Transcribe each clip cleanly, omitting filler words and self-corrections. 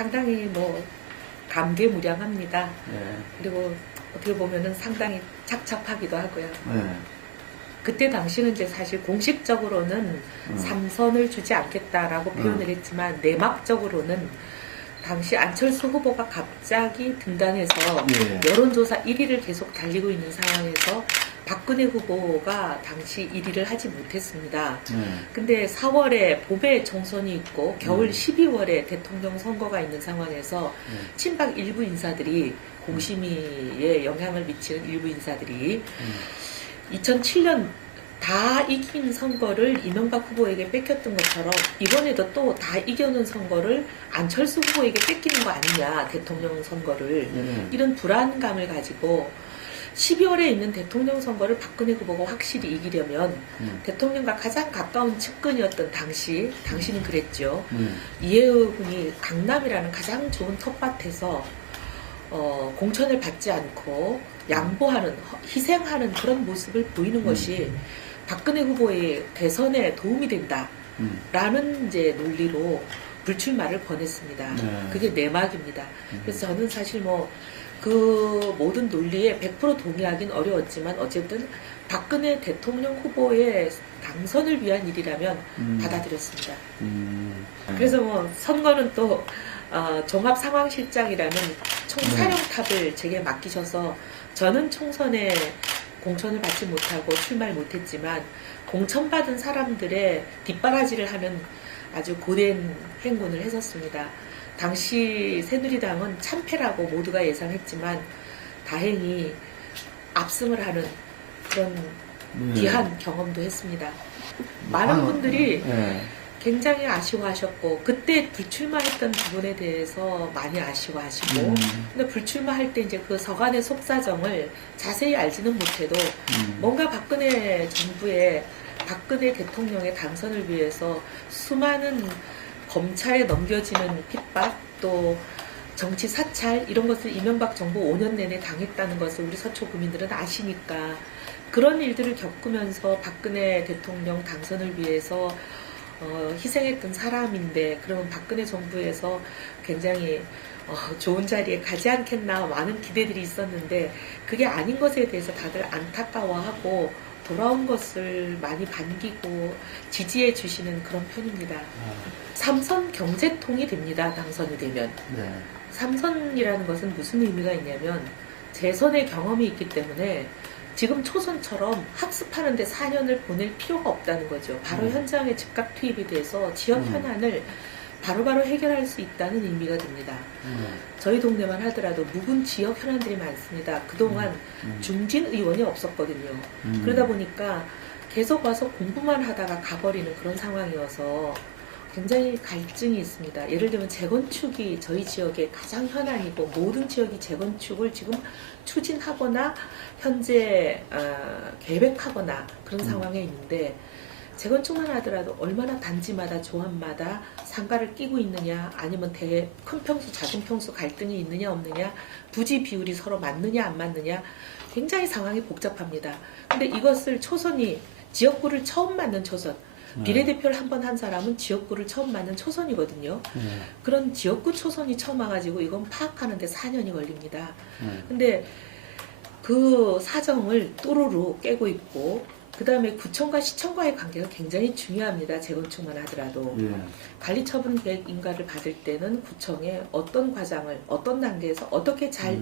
상당히 뭐 감개무량합니다. 네. 그리고 어떻게 보면은 상당히 착잡하기도 하고요. 네. 그때 당시는 이제 사실 공식적으로는 삼선을 주지 않겠다라고 표현을 했지만 내막적으로는 당시 안철수 후보가 갑자기 등단해서 예. 여론조사 1위를 계속 달리고 있는 상황에서 박근혜 후보가 당시 1위를 하지 못했습니다. 근데 4월에 봄에 총선이 있고 겨울 12월에 대통령 선거가 있는 상황에서 친박 일부 인사들이 공심위에 영향을 미치는 일부 인사들이 2007년 다 이긴 선거를 이명박 후보에게 뺏겼던 것처럼 이번에도 또 다 이겨놓은 선거를 안철수 후보에게 뺏기는 거 아니냐, 대통령 선거를. 이런 불안감을 가지고 12월에 있는 대통령 선거를 박근혜 후보가 확실히 이기려면 대통령과 가장 가까운 측근이었던 당시는 그랬죠. 이해우 군이 강남이라는 가장 좋은 텃밭에서 공천을 받지 않고 양보하는, 희생하는 그런 모습을 보이는 것이 박근혜 후보의 대선에 도움이 된다라는 이제 논리로 불출마를 권했습니다. 그게 내막입니다. 그래서 저는 사실 그 모든 논리에 100% 동의하긴 어려웠지만 어쨌든 박근혜 대통령 후보의 당선을 위한 일이라면 받아들였습니다. 그래서 선거는 또 종합상황실장이라는 총사령탑을 제게 맡기셔서 저는 총선에 공천을 받지 못하고 출마를 못했지만 공천받은 사람들의 뒷바라지를 하는 아주 고된 행군을 했었습니다. 당시 새누리당은 참패라고 모두가 예상했지만 다행히 압승을 하는 그런 귀한 경험도 했습니다. 많은 분들이 굉장히 아쉬워하셨고 그때 불출마했던 부분에 대해서 많이 아쉬워하시고 근데 불출마할 때 이제 그 서간의 속사정을 자세히 알지는 못해도 뭔가 박근혜 정부의 박근혜 대통령의 당선을 위해서 수많은 검찰에 넘겨지는 핍박 또 정치 사찰 이런 것을 이명박 정부 5년 내내 당했다는 것을 우리 서초 구민들은 아시니까 그런 일들을 겪으면서 박근혜 대통령 당선을 위해서 희생했던 사람인데 그러면 박근혜 정부에서 굉장히 좋은 자리에 가지 않겠나 많은 기대들이 있었는데 그게 아닌 것에 대해서 다들 안타까워하고 돌아온 것을 많이 반기고 지지해 주시는 그런 편입니다. 삼선 경제통이 됩니다. 당선이 되면. 삼선이라는 것은 무슨 의미가 있냐면 재선의 경험이 있기 때문에 지금 초선처럼 학습하는데 4년을 보낼 필요가 없다는 거죠. 바로 현장에 즉각 투입이 돼서 지역 현안을 바로바로 해결할 수 있다는 의미가 됩니다. 저희 동네만 하더라도 묵은 지역 현안들이 많습니다. 그동안 중진 의원이 없었거든요. 그러다 보니까 계속 와서 공부만 하다가 가버리는 그런 상황이어서 굉장히 갈증이 있습니다. 예를 들면 재건축이 저희 지역의 가장 현안이고 모든 지역이 재건축을 지금 추진하거나 현재 계획하거나 그런 상황에 있는데 재건축만 하더라도 얼마나 단지마다 조합마다 상가를 끼고 있느냐 아니면 큰 평수 작은 평수 갈등이 있느냐 없느냐 부지 비율이 서로 맞느냐 안 맞느냐 굉장히 상황이 복잡합니다. 근데 이것을 초선이 지역구를 처음 맡는 초선 비례대표를 한 번 한 사람은 지역구를 처음 맡는 초선이거든요. 그런 지역구 초선이 처음 와가지고 이건 파악하는데 4년이 걸립니다. 근데 그 사정을 또로로 깨고 있고 그 다음에 구청과 시청과의 관계가 굉장히 중요합니다. 재건축만 하더라도. 관리처분 계획 인가를 받을 때는 구청에 어떤 과장을 어떤 단계에서 어떻게 잘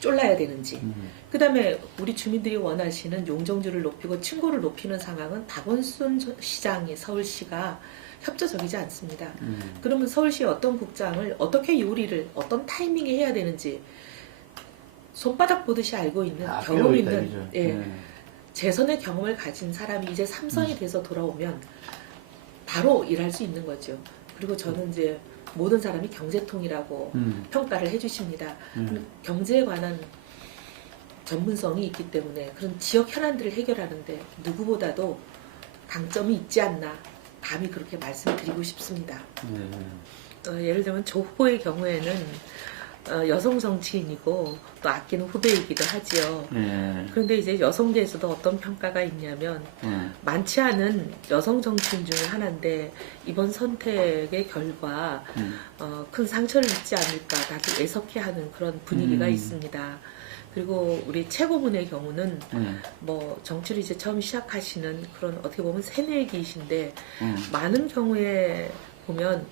쫄라야 되는지 그 다음에 우리 주민들이 원하시는 용적률을 높이고 층고를 높이는 상황은 박원순 시장이 서울시가 협조적이지 않습니다. 그러면 서울시의 어떤 국장을 어떻게 요리를 어떤 타이밍에 해야 되는지 손바닥 보듯이 알고 있는 경험 있는 재선의 경험을 가진 사람이 이제 삼선이 돼서 돌아오면 바로 일할 수 있는 거죠. 그리고 저는 이제 모든 사람이 경제통이라고 평가를 해주십니다. 경제에 관한 전문성이 있기 때문에 그런 지역 현안들을 해결하는데 누구보다도 강점이 있지 않나 감히 그렇게 말씀드리고 싶습니다. 예를 들면 조 후보의 경우에는 여성 정치인이고 또 아끼는 후배이기도 하지요. 네. 그런데 이제 여성계에서도 어떤 평가가 있냐면 많지 않은 여성 정치인 중에 하나인데 이번 선택의 결과 큰 상처를 입지 않을까 다들 애석해하는 그런 분위기가 있습니다. 그리고 우리 최고문의 경우는 뭐 정치를 이제 처음 시작하시는 그런 어떻게 보면 새내기이신데 많은 경우에 보면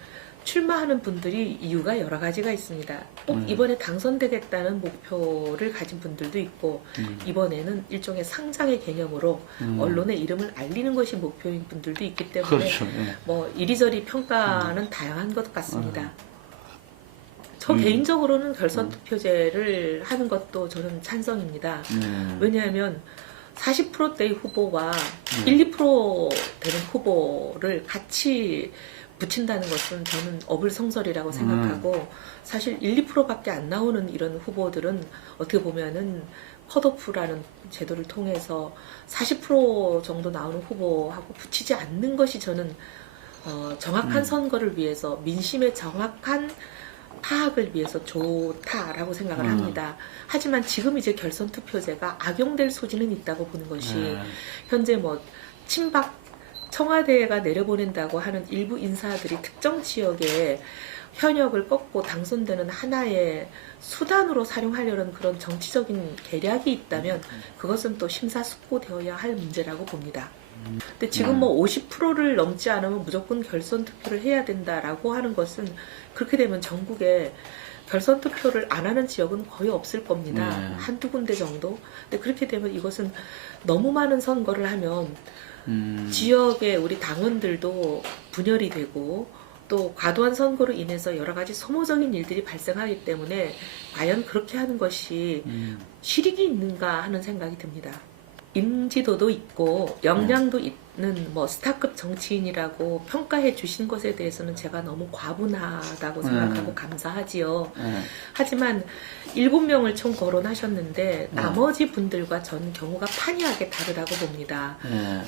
출마하는 분들이 이유가 여러 가지가 있습니다. 꼭 이번에 당선되겠다는 목표를 가진 분들도 있고 이번에는 일종의 상장의 개념으로 언론의 이름을 알리는 것이 목표인 분들도 있기 때문에 그렇죠. 뭐 이리저리 평가는 다양한 것 같습니다. 저 개인적으로는 결선 투표제를 하는 것도 저는 찬성입니다. 왜냐하면 40%대의 후보와 1, 2% 되는 후보를 같이 붙인다는 것은 저는 어불성설이라고 생각하고 사실 1, 2%밖에 안 나오는 이런 후보들은 어떻게 보면은 컷오프라는 제도를 통해서 40% 정도 나오는 후보하고 붙이지 않는 것이 저는 정확한 선거를 위해서 민심의 정확한 파악을 위해서 좋다라고 생각을 합니다. 하지만 지금 이제 결선 투표제가 악용될 소지는 있다고 보는 것이 현재 뭐 친박 청와대가 내려보낸다고 하는 일부 인사들이 특정 지역에 현역을 꺾고 당선되는 하나의 수단으로 사용하려는 그런 정치적인 계략이 있다면 그것은 또 심사숙고되어야 할 문제라고 봅니다. 근데 지금 뭐 50%를 넘지 않으면 무조건 결선 투표를 해야 된다라고 하는 것은 그렇게 되면 전국에 결선 투표를 안 하는 지역은 거의 없을 겁니다. 한두 군데 정도. 근데 그렇게 되면 이것은 너무 많은 선거를 하면 지역의 우리 당원들도 분열이 되고 또 과도한 선거로 인해서 여러 가지 소모적인 일들이 발생하기 때문에 과연 그렇게 하는 것이 실익이 있는가 하는 생각이 듭니다. 인지도도 있고 역량도 있는 뭐 스타급 정치인이라고 평가해 주신 것에 대해서는 제가 너무 과분하다고 생각하고 감사하지요. 하지만 7명을 총 거론하셨는데 나머지 분들과 저는 경우가 판이하게 다르다고 봅니다.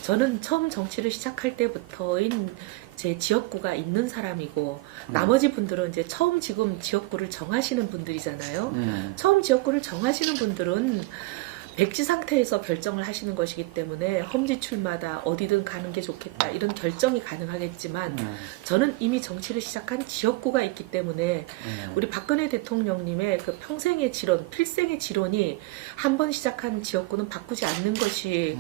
저는 처음 정치를 시작할 때부터인 제 지역구가 있는 사람이고 나머지 분들은 이제 처음 지금 지역구를 정하시는 분들이잖아요. 처음 지역구를 정하시는 분들은 백지 상태에서 결정을 하시는 것이기 때문에 험지 출마다 어디든 가는 게 좋겠다 이런 결정이 가능하겠지만 저는 이미 정치를 시작한 지역구가 있기 때문에 우리 박근혜 대통령님의 그 평생의 지론, 필생의 지론이 한 번 시작한 지역구는 바꾸지 않는 것이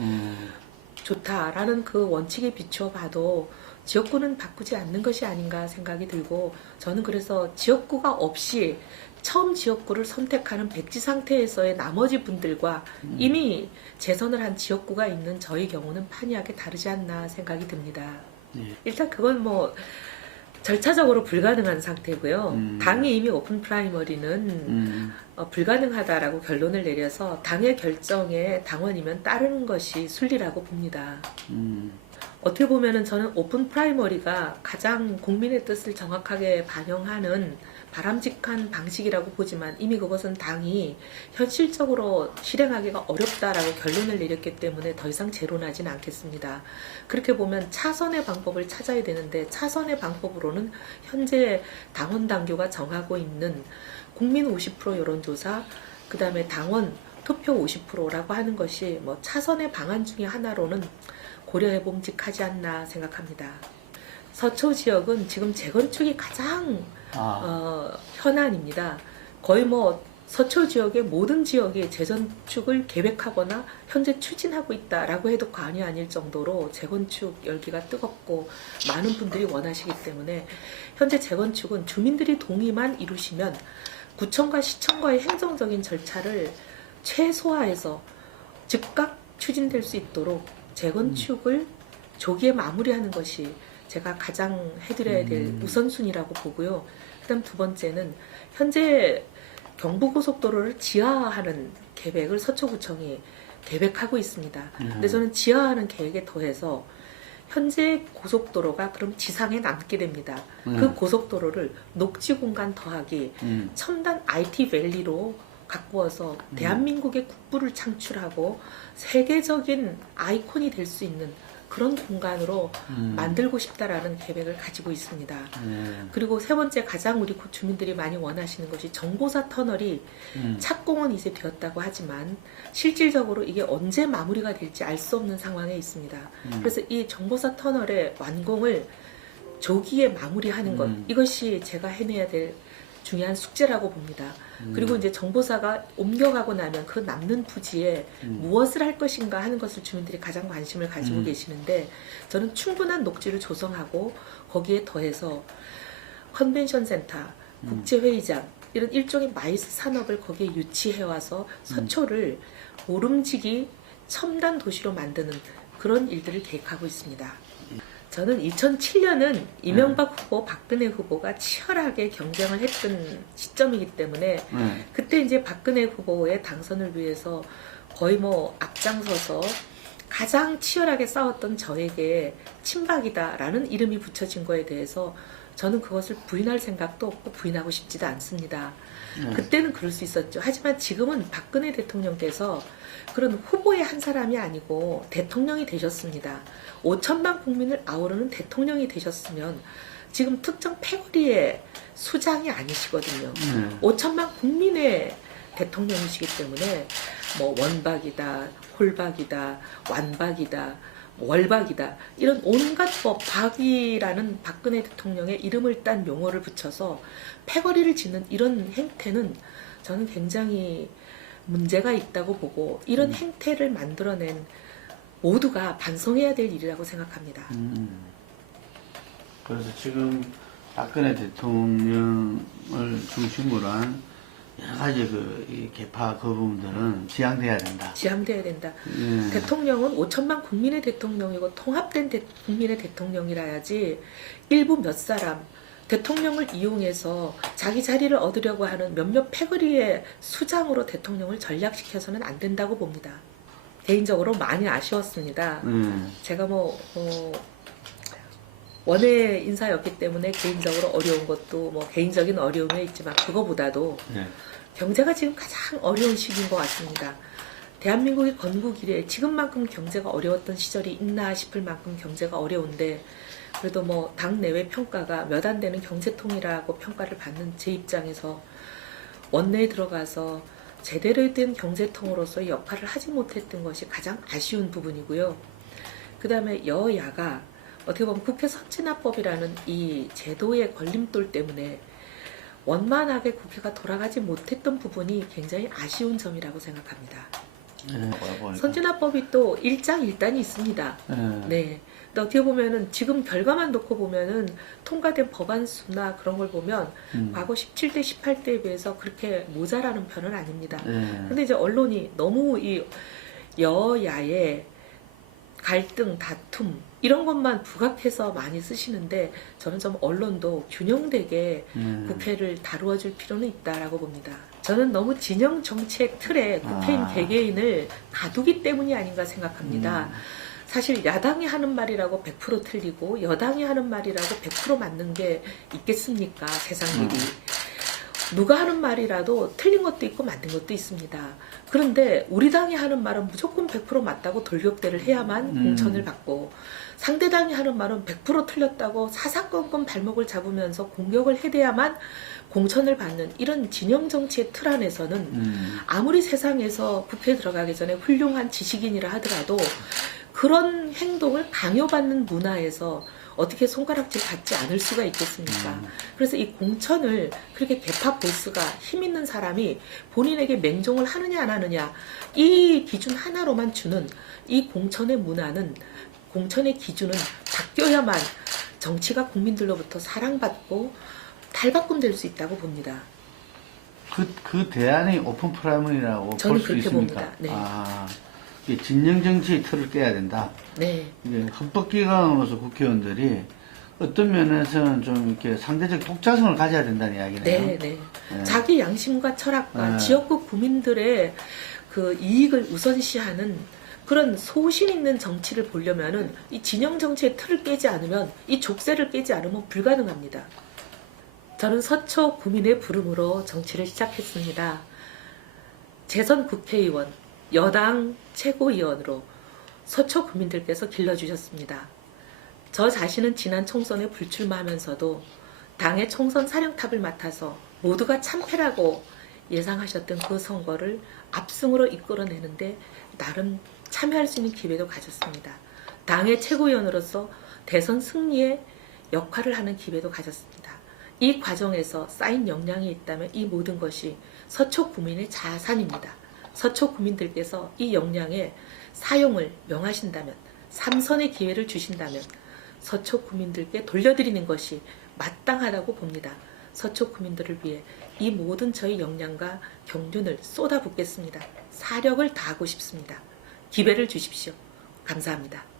좋다라는 그 원칙에 비추어 봐도 지역구는 바꾸지 않는 것이 아닌가 생각이 들고 저는 그래서 지역구가 없이 처음 지역구를 선택하는 백지 상태에서의 나머지 분들과 이미 재선을 한 지역구가 있는 저희 경우는 판이하게 다르지 않나 생각이 듭니다. 일단 그건 뭐 절차적으로 불가능한 상태고요. 당이 이미 오픈 프라이머리는 불가능하다라고 결론을 내려서 당의 결정에 당원이면 따르는 것이 순리라고 봅니다. 어떻게 보면은 저는 오픈 프라이머리가 가장 국민의 뜻을 정확하게 반영하는 바람직한 방식이라고 보지만 이미 그것은 당이 현실적으로 실행하기가 어렵다라고 결론을 내렸기 때문에 더 이상 재론하지는 않겠습니다. 그렇게 보면 차선의 방법을 찾아야 되는데 차선의 방법으로는 현재 당원 당규가 정하고 있는 국민 50% 여론조사 그 다음에 당원 투표 50%라고 하는 것이 뭐 차선의 방안 중에 하나로는 고려해 봄직하지 않나 생각합니다. 서초 지역은 지금 재건축이 가장 현안입니다. 거의 뭐 서초 지역의 모든 지역이 재건축을 계획하거나 현재 추진하고 있다라고 해도 과언이 아닐 정도로 재건축 열기가 뜨겁고 많은 분들이 원하시기 때문에 현재 재건축은 주민들이 동의만 이루시면 구청과 시청과의 행정적인 절차를 최소화해서 즉각 추진될 수 있도록 재건축을 조기에 마무리하는 것이 제가 가장 해드려야 될 우선순위라고 보고요. 그 다음 두 번째는 현재 경부고속도로를 지하화하는 계획을 서초구청이 계획하고 있습니다. 근데 저는 지하화하는 계획에 더해서 현재 고속도로가 그럼 지상에 남게 됩니다. 그 고속도로를 녹지 공간 더하기 첨단 IT 밸리로 가꾸어서 대한민국의 국부를 창출하고 세계적인 아이콘이 될 수 있는 그런 공간으로 만들고 싶다라는 계획을 가지고 있습니다. 그리고 세 번째, 가장 우리 주민들이 많이 원하시는 것이 정보사 터널이 착공은 이제 되었다고 하지만 실질적으로 이게 언제 마무리가 될지 알 수 없는 상황에 있습니다. 그래서 이 정보사 터널의 완공을 조기에 마무리하는 것, 이것이 제가 해내야 될 중요한 숙제라고 봅니다. 그리고 이제 정보사가 옮겨가고 나면 그 남는 부지에 무엇을 할 것인가 하는 것을 주민들이 가장 관심을 가지고 계시는데, 저는 충분한 녹지를 조성하고 거기에 더해서 컨벤션 센터, 국제회의장, 이런 일종의 마이스 산업을 거기에 유치해와서 서초를 모름지기 첨단 도시로 만드는 그런 일들을 계획하고 있습니다. 저는 2007년은 이명박 후보, 박근혜 후보가 치열하게 경쟁을 했던 시점이기 때문에 그때 이제 박근혜 후보의 당선을 위해서 거의 뭐 앞장서서 가장 치열하게 싸웠던 저에게 친박이다라는 이름이 붙여진 거에 대해서 저는 그것을 부인할 생각도 없고 부인하고 싶지도 않습니다. 그때는 그럴 수 있었죠. 하지만 지금은 박근혜 대통령께서 그런 후보의 한 사람이 아니고 대통령이 되셨습니다. 5천만 국민을 아우르는 대통령이 되셨으면 지금 특정 패거리의 수장이 아니시거든요. 5천만 국민의 대통령이시기 때문에 뭐 원박이다, 홀박이다, 완박이다, 월박이다, 이런 온갖 박이라는 박근혜 대통령의 이름을 딴 용어를 붙여서 패거리를 짓는 이런 행태는 저는 굉장히 문제가 있다고 보고, 이런 행태를 만들어낸 모두가 반성해야 될 일이라고 생각합니다. 그래서 지금 박근혜 대통령을 중심으로 한 여러 가지 이 개파 그 부분들은 지양돼야 된다. 지양돼야 된다. 대통령은 5천만 국민의 대통령이고 통합된 국민의 대통령이라야지 일부 몇 사람, 대통령을 이용해서 자기 자리를 얻으려고 하는 몇몇 패거리의 수장으로 대통령을 전락시켜서는 안 된다고 봅니다. 개인적으로 많이 아쉬웠습니다. 제가 원외 인사였기 때문에 개인적으로 어려운 것도 개인적인 어려움이 있지만, 그거보다도 경제가 지금 가장 어려운 시기인 것 같습니다. 대한민국의 건국 이래 지금만큼 경제가 어려웠던 시절이 있나 싶을 만큼 경제가 어려운데, 그래도 당내외 평가가 몇 안 되는 경제통이라고 평가를 받는 제 입장에서 원내에 들어가서 제대로 된 경제통으로서의 역할을 하지 못했던 것이 가장 아쉬운 부분이고요. 그 다음에 여야가 어떻게 보면 국회 선진화법이라는 이 제도의 걸림돌 때문에 원만하게 국회가 돌아가지 못했던 부분이 굉장히 아쉬운 점이라고 생각합니다. 선진화법이 또 1장 1단이 있습니다. 네. 근데 어떻게 보면은 지금 결과만 놓고 보면은 통과된 법안 수나 그런 걸 보면 과거 17대 18대에 비해서 그렇게 모자라는 편은 아닙니다. 근데 이제 언론이 너무 이 여야의 갈등, 다툼 이런 것만 부각해서 많이 쓰시는데, 저는 좀 언론도 균형되게 국회를 다루어 줄 필요는 있다라고 봅니다. 저는 너무 진영 정치의 틀에 국회의원 개개인을 가두기 때문이 아닌가 생각합니다. 사실 야당이 하는 말이라고 100% 틀리고 여당이 하는 말이라고 100% 맞는 게 있겠습니까? 세상 일이. 누가 하는 말이라도 틀린 것도 있고 맞는 것도 있습니다. 그런데 우리 당이 하는 말은 무조건 100% 맞다고 돌격대를 해야만 공천을 받고, 상대당이 하는 말은 100% 틀렸다고 사사건건 발목을 잡으면서 공격을 해대야만 공천을 받는 이런 진영 정치의 틀 안에서는 아무리 세상에서 국회에 들어가기 전에 훌륭한 지식인이라 하더라도 그런 행동을 강요받는 문화에서 어떻게 손가락질 받지 않을 수가 있겠습니까? 그래서 이 공천을 그렇게 개파 보스가 힘 있는 사람이 본인에게 맹종을 하느냐 안 하느냐, 이 기준 하나로만 주는 이 공천의 문화는, 공천의 기준은 바뀌어야만 정치가 국민들로부터 사랑받고 탈바꿈될 수 있다고 봅니다. 그 대안이 오픈 프라이머리라고 볼 수 저는 그렇게 있습니까? 봅니다. 네. 진영 정치의 틀을 깨야 된다. 네. 이제 헌법기관으로서 국회의원들이 어떤 면에서는 좀 이렇게 상대적 독자성을 가져야 된다는 이야기네요. 네. 자기 양심과 철학과 지역구 구민들의 그 이익을 우선시하는 그런 소신 있는 정치를 보려면은 이 진영 정치의 틀을 깨지 않으면, 이 족쇄를 깨지 않으면 불가능합니다. 저는 서초 구민의 부름으로 정치를 시작했습니다. 재선 국회의원, 여당 최고위원으로 서초 구민들께서 길러주셨습니다. 저 자신은 지난 총선에 불출마하면서도 당의 총선 사령탑을 맡아서 모두가 참패라고 예상하셨던 그 선거를 압승으로 이끌어내는데 나름 참여할 수 있는 기회도 가졌습니다. 당의 최고위원으로서 대선 승리에 역할을 하는 기회도 가졌습니다. 이 과정에서 쌓인 역량이 있다면 이 모든 것이 서초 구민의 자산입니다. 서초 구민들께서 이 역량의 사용을 명하신다면, 삼선의 기회를 주신다면 서초 구민들께 돌려드리는 것이 마땅하다고 봅니다. 서초 구민들을 위해 이 모든 저희 역량과 경륜을 쏟아붓겠습니다. 사력을 다하고 싶습니다. 기회를 주십시오. 감사합니다.